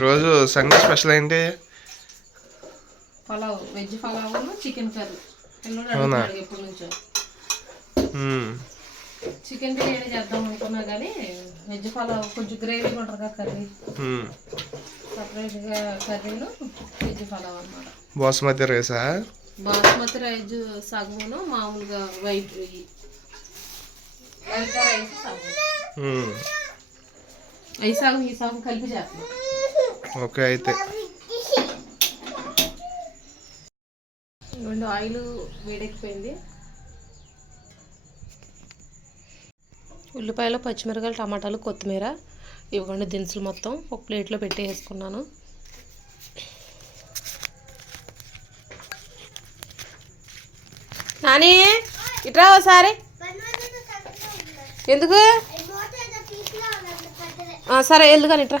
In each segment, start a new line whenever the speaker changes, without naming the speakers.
ఈరోజు Sunday special ఏంటి
pulao veg pulao chicken curry
అవునా?
ఎప్పటి నుంచో. చికెన్ బిర్యానీ చేద్దాం అనుకున్నా కానీ వెజ్ పలావ్ కొంచెం గ్రేవీగా ఉంటుంది కదా కర్రీ. సపరేట్గా కర్రీను వెజ్ పలావ్ అన్నమాట
బాసుమతి రైసా
బాస్మతి రైస్ సగమును మామూలుగా వైట్. వైట్ రైస్ సగం. అవి సగం ఈ సగం కలిపి చేస్తాం
ఓకే అయితే.
రెండు ఆయిల్ వేడెక్కిపోయింది. ఉల్లిపాయలు పచ్చిమిరకాయలు టమాటాలు కొత్తిమీర ఇవ్వండి దినుసులు మొత్తం. ఒక ప్లేట్లో పెట్టి వేసుకున్నాను నాని ఇట్రా ఒకసారి ఎందుకు? సరే సరే ఎందుకని ఇట్రా?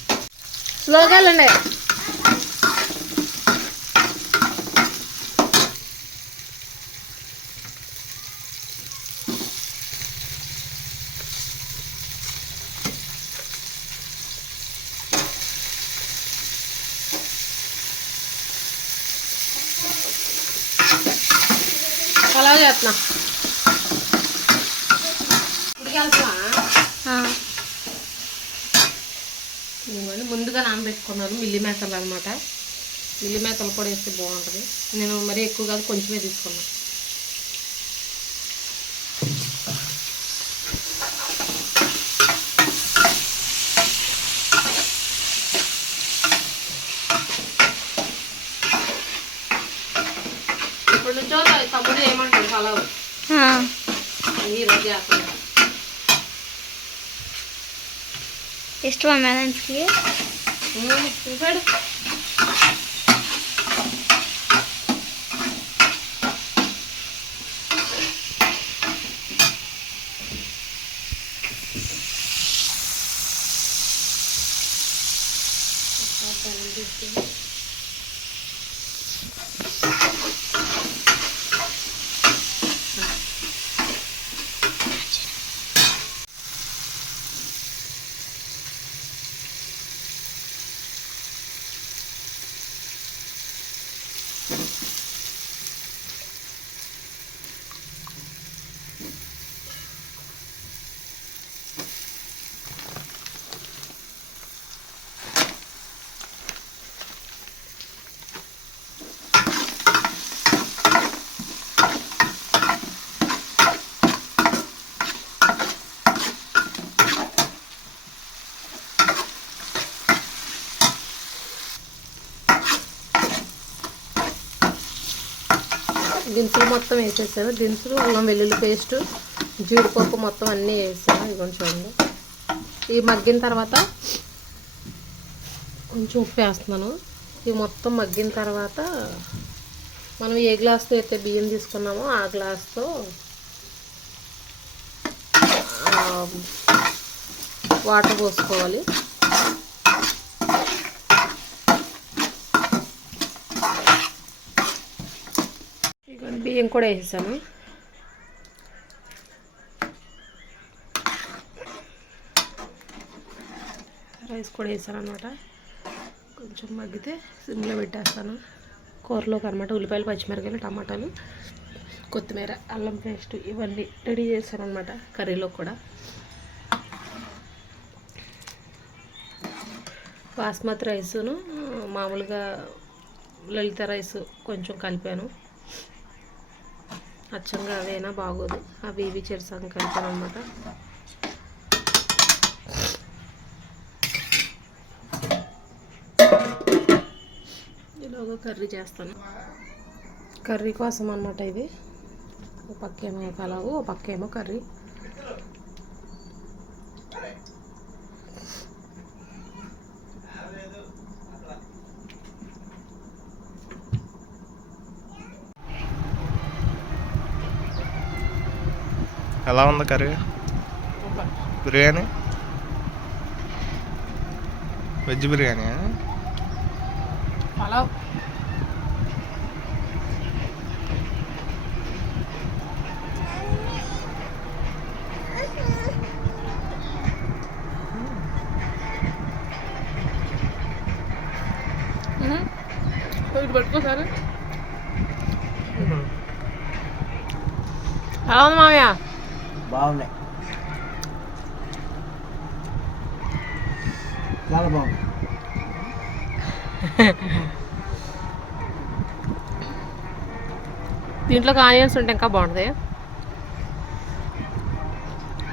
స్లోగా వెళ్ళండి అలా చేస్తున్నా ఇక్కడికి వెళ్తున్నా ఇదిగోండి ముందుగా నానబెట్టుకున్నాను మిల్లి మేకలు అనమాట మిల్లి మేకలు కూడా వేస్తే బాగుంటుంది. నేను మరీ ఎక్కువ కాదు కొంచెమే తీసుకున్నాను ఇప్పుడు నుంచో తమ్ముడు ఏమంటాడు పలావు ఈరోజు చేస్తాను
Esto va
a en దినుసులు మొత్తం వేసేసాను. దినుసులు అల్లం వెల్లుల్లి పేస్ట్ జీడిపప్పు మొత్తం అన్నీ వేసాను. ఇదిగోండి చూడండి. ఇవి మగ్గిన తర్వాత కొంచెం ఉప్పు వేస్తున్నాను. ఇవి మొత్తం మగ్గిన తర్వాత మనం ఏ గ్లాస్తో అయితే బియ్యం తీసుకున్నామో ఆ గ్లాస్తో వాటర్ పోసుకోవాలి ఇదిగోండి బియ్యం కూడా వేసేసాను. రైస్ కూడా వేసాను అనమాట కొంచెం మగ్గితే సిమ్లో పెట్టేస్తాను. కూరలోకి అనమాట ఉల్లిపాయలు పచ్చిమిరకాయలు టమాటాలు కొత్తిమీర అల్లం పేస్ట్ ఇవన్నీ రెడీ చేశాను అనమాట కర్రీలో కూడా. బాస్మతి రైసును మామూలుగా లలిత రైస్ కొంచెం కలిపాను. అచ్చంగా అవేనా? బాగోదు. అవి ఇవి చెరసాను కలిపాను అనమాట ఇలాగో కర్రీ చేస్తాను. కర్రీ కోసం అనమాట ఇది. ఒక పక్కేమో పలావు ఒక పక్కేమో కర్రీ.
ఎలా ఉంది కర్రీ? బిర్యానీ? వెజ్ బిర్యానీ
పలావ్ ఇటు పట్టుకో సరే ఎలా ఉంది మామయ్య
బాగున్నాయి. చాలా బాగుంది
దీంట్లో ఆనియన్స్ ఉంటే ఇంకా బాగుంటుంది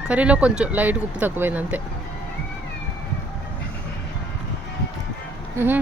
కర్రీలో కొంచెం లైట్ ఉప్పు తక్కువైంది అంతే. మ్హూ.